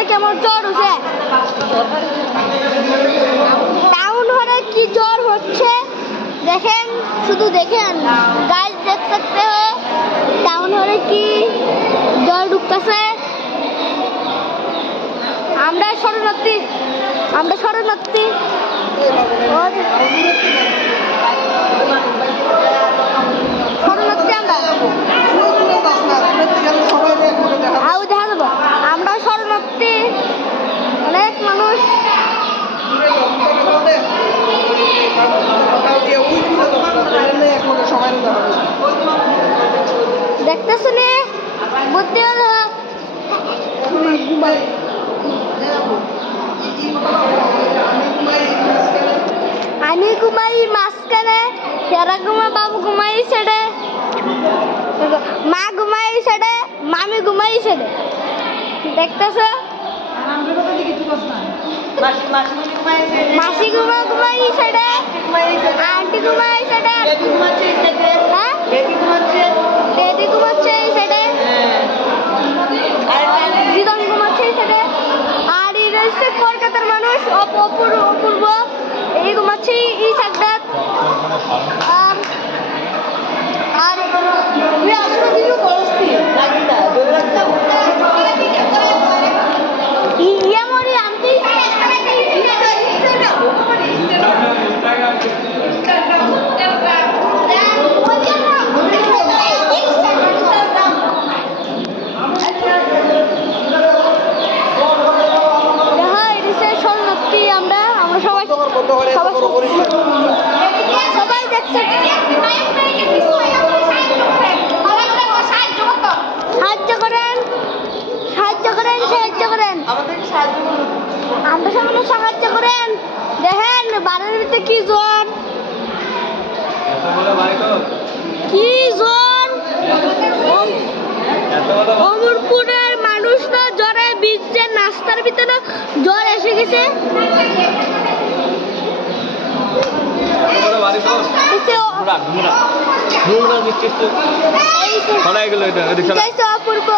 থেকে আমার জ্বর উঠে। টাউন হলে কি জ্বর হচ্ছে দেখেন, শুধু দেখেন গাছ দেখ सकते हो টাউন হলে কি জ্বর ঢুকতেছে। আমরা শরণার্থী শরণার্থী আমরা শরণার্থী, অনেক মানুষ দেখতেছে নে বুদ্ধি হলো। আমি ঘুমাই মাঝখানে, যারা ঘুমায় বাবু ঘুমাই ছেড়ে, মা ঘুমাই ছেড়ে, মামি ঘুমাই ছেড়ে। দেখতেছো মাসি ঘুমাই ছেড়ে, আন্টি ঘুমাই ছেড়ে, ডেডি ঘুমাচ্ছে এই ছেড়ে, জীবন ঘুমাচ্ছে এই ছেড়ে। আর এই রয়েছে কলকাতার মানুষ অপূর্ব, এই ঘুমাচ্ছে এই সাকদাত। আর ইয়া মরি আন্টি সবাই দেখছে। সাহায্য করেন আমাদের সামনে সাহায্য করেন। দেখেন বাড়ির ভিতরে কি জ্বর, অমরপুরের মানুষ না জ্বরে ভিজছে, নাস্তার ভিতরে জ্বর এসে গেছে। অপূর্ব